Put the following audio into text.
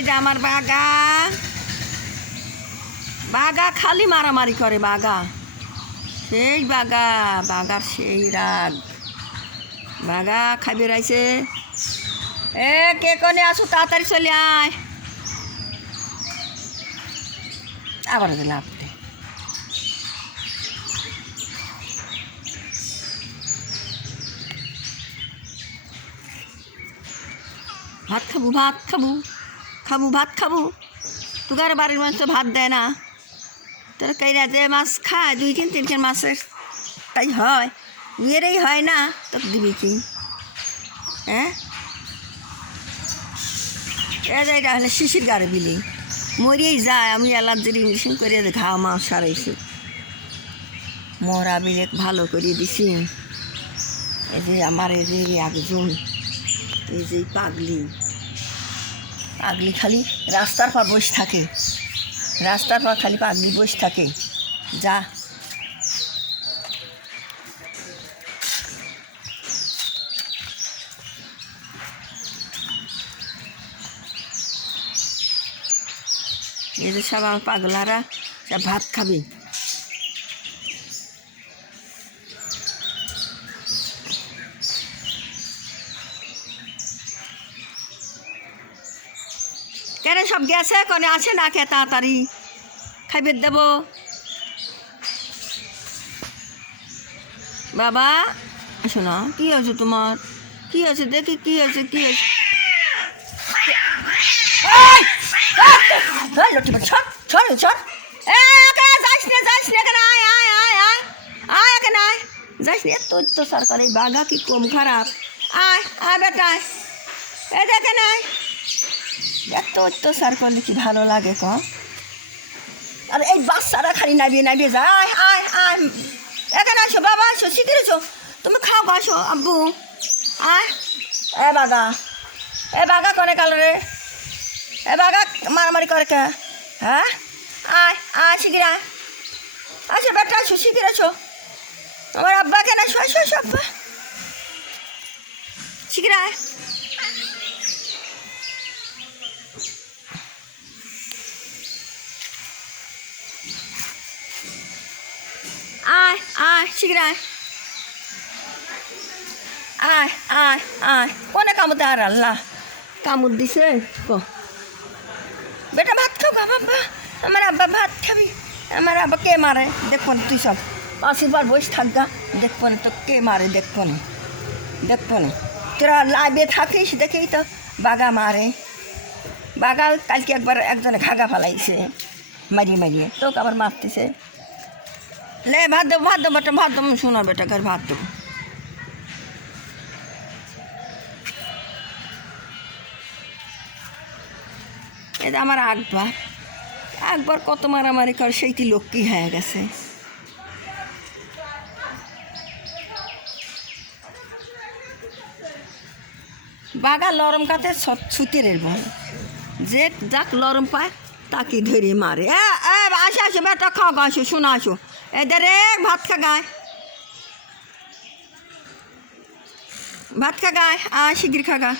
এই যে আমার বাঘা বাঘা খালি মারামারি করে বাঘা সেই বাঘার সেই রাগ বাঘা খাইবে রাইছে এ কে কোনে আসো তাড়াতাড়ি চলে আয় আবার লাভ ভাত খাবো ভাত খাবো খাবো ভাত খাবো তোকার বাড়ির মানুষ তো ভাত দেয় না তোর কাইরা যে মাছ খায় 2-3 মাসের তাই হয় ইয়েরই হয় না তোকে দিবি কি হ্যাঁ এটা হলে শিশির গাড়ি বিলি মরিয়েই যায় আমি অ্যালার্জির ইঞ্জেকশন করে ঘা মাছ সারাইছি মরা বিলে ভালো করে দিছি এই যে আমার এই যে একজন এই যে পাগলি খালি রাস্তার পর বসে থাকে রাস্তার পর খালি পাগলি বসে থাকে যা এই যে সব আমার পাগলারা সব ভাত খাবে কেন সব গেছে কনে আছে না কে তাড়াতাড়ি খাইবে দেব বাবা শোনা কি হয়েছে তোমার কি হয়েছে দেখি কি হয়েছে কি হয়েছে যাইস নে তোর তো সরকারি বাঘা কি কম খারাপ আয় আয় বেটা এ দেখে নাই এত অত্যাচার করলে কি ভালো লাগে ক আর এই বাচ্চারা খালি নাবিয়ে যায় আয় আয় আয় এখানে আসো বাবা আসো শিখে এসো তুমি খাও আসো আব্বু আয় এ বাঘা করে কালরে এ বাঘা মারামারি করে কে হ্যাঁ আয় আয় শিখির আয় আসো বেটা আসো শিখির আসো আমার আব্বা কেন আসো আসো আসো আব্বা শিখির আয় আয় আয় শিখির আয় আয় আয় আয় কোনে কামড় আর আল্লাহ কামড় দিছে ক বেটা ভাত খাও বাবা আমার আব্বা ভাত খাবি আমার আব্বা কে মারে দেখবো না তুই সব আশীর্বাদ বসে থাকগা দেখবো না তো কে মারে দেখবো না তোরা লাইভে থাকিস দেখেই তো বাঘা মারে বাঘা কালকে একজনে ঘাগা ফেলাইছে মারিয়ে তোকে আবার মারতেছে লে ভাত দেবো বেটা ভাত দেবো শোনো বেটা ঘর ভাত দেবো এটা আমার একবার কত মারামারি করে সেইটি লক্ষ্মী হয়ে গেছে বাঘা লরম কাতে ছুতিরের বল যে যাক লরম পায় তাকে ধরে মারে আসো বেটা খাও আসো শোনো আসো এদের ভাত খা গায় ভাত খা গায় শিগগির খা গা